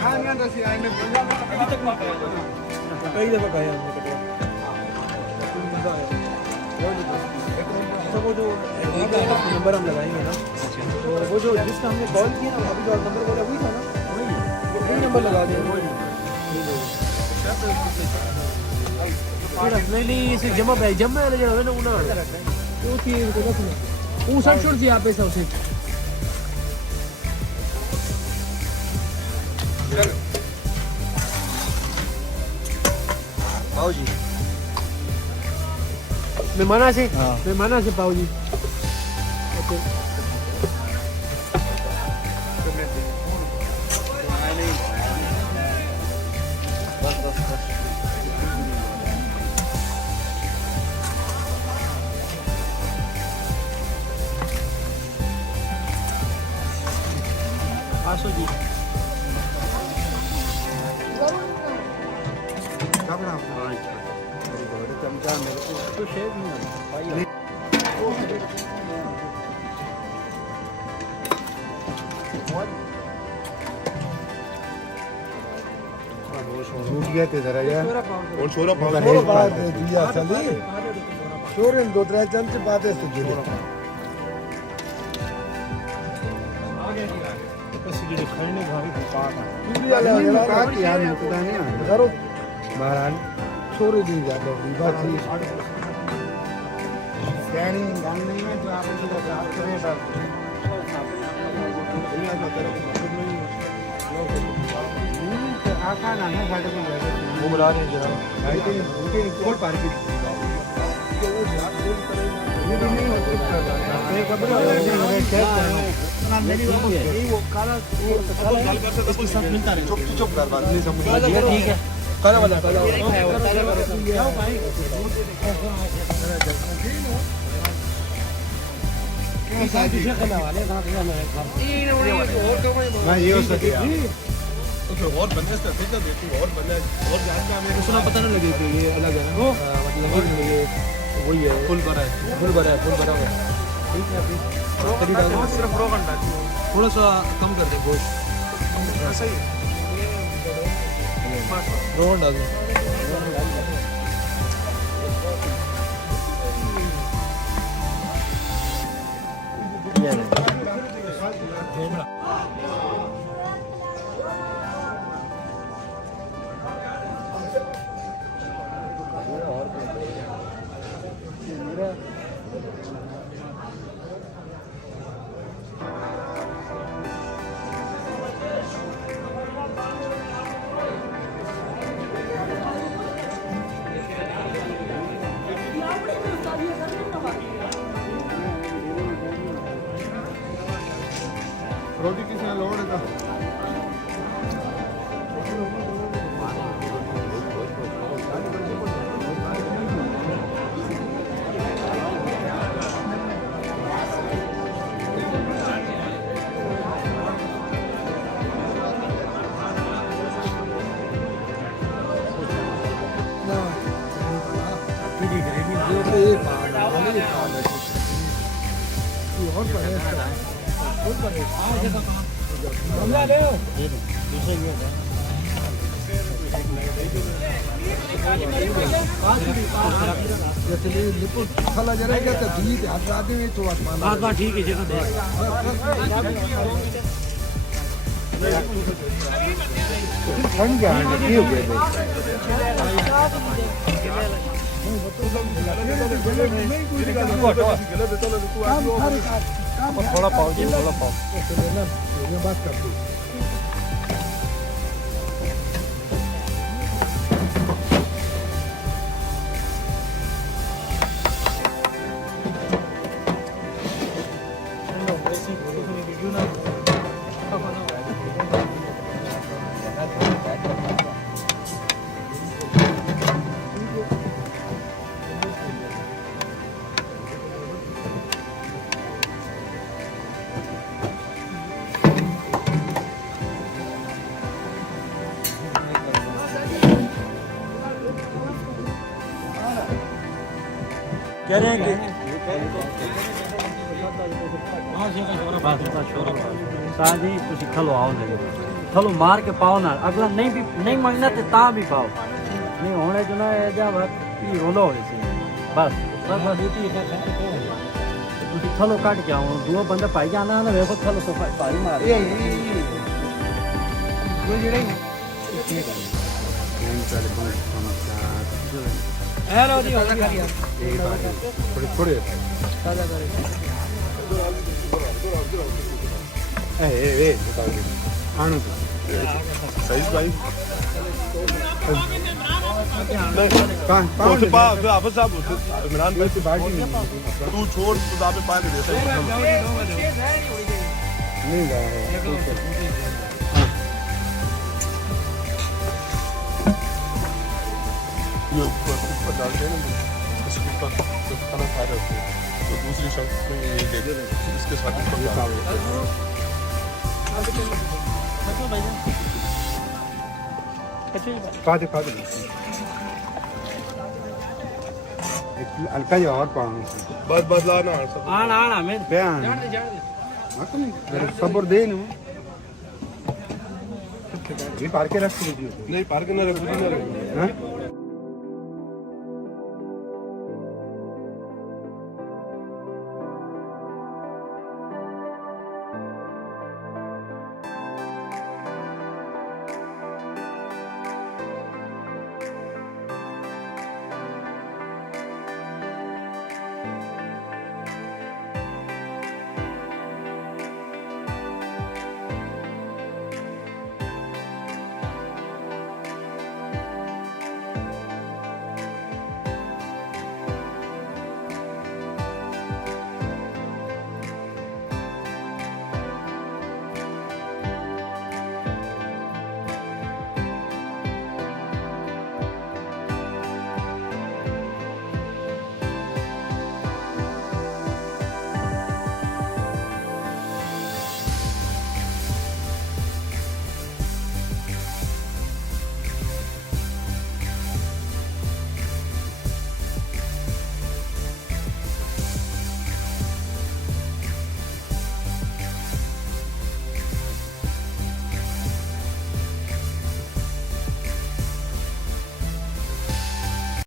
खाने तो सी आने अभी तक नहीं खाया कई दफा खाया हमने कटिया वो जो नंबर हम लगाएंगे ना तो वो जो जिसका हमने कॉल किया ना अभी जो नंबर बोला वही था ना वही नंबर लगा दिया नहीं इसे जमा भाई जमा है ना वो ना वो थी को ना वो सब छोड़ दिया आप ऐसा उसे पाओ जी मेहमाना से पाओ जी ओके बस आसो जी कपड़ा चमचा मेरे को तो शेव नहीं है छूट गया थे जरा यार और छोरा बाद दिया चली छोरे दो त्रै चमचे बाद है तो ਜਿਹੜੇ ਖੜਨੇ ਭਾਵੇਂ ਪਾਕ ਆ ਪੂਰੀ ਵਾਲਾ ਪਾਕ ਯਾਰ ਮੁਕਦਾ ਨਹੀਂ ਆ ਕਰੋ ਮਹਾਰਾਜ ਛੋਰੇ ਦੀ ਗੱਲ ਹੈ ਬਾਕੀ ਸੈਣੀ ਗੱਲ ਨਹੀਂ ਹੈ ਜੋ ਆਪ ਜੀ ਦਾ ਸਾਥ ਕਰੇ ਬਸ ਇਹਨਾਂ ਦਾ ਤਰਫ ਆਖਾ ਨਾ ਨਾ ਸਾਡੇ ਕੋਲ ਉਹ ਬੁਲਾ ਰਹੇ ਜਰਾ ਭਾਈ ਤੇ ਉਹਦੇ ਕੋਲ ਪਾਰਕ ਉਹ ਯਾਰ ਕੋਲ ਕਰੇ ਇਹ ਨਹੀਂ ਹੋ ਸਕਦਾ ਇਹ ਕਬਰ है वो काला इसके साथ मिलता रहे चुप कर बात नहीं समझ ठीक है काला वाला काला क्या भाई मैं ये हो सके तो फिर और बनने से फिर देखो और बनने और जान का मेरे को पता नहीं लगे ये अलग है मतलब ये वही है फुल भरा है ठीक है अभी सिर्फ रोगन डाल थोड़ा सा कम कर दे गोश्त सही रोगन डाल दो रोटी किसी लोड है खाला जरा तो ठीक है आगे में तो बात ठीक है जगह ठंड क्या है हो गया थोड़ा पाओ जी थोड़ा पाओ बात करते कह रहे हैं कि साजी ਤੁਸੀਂ ਖਲੋ ਆਓ ਦੇ थलो मार के पाओ ना अगला नहीं मंगना ते ता भी पाओ नहीं होने जो ना जा बात ई रोलो हो से बस थलो काट के आओ दो बंदे पाई जाना ना वे थलो तो पारी मार हेलो जी ताजा कर लिया थोड़े ताजा कर आनो सही भाई कहां तो पा आप साहब इमरान भाई से बात नहीं तू छोड़ तू आप पे पाए दे सही नहीं जा ये ऊपर डाल देना इसके ऊपर तो खाना खा रहे हो तो दूसरी शख्स को ये दे दे इसके साथ ऊपर डाल दे हल्का ही और पाऊंगा बस बदलाना सब आना मैं बयान सबर दे नु ये पार के रख दीजिए नहीं पार्क ना रख हां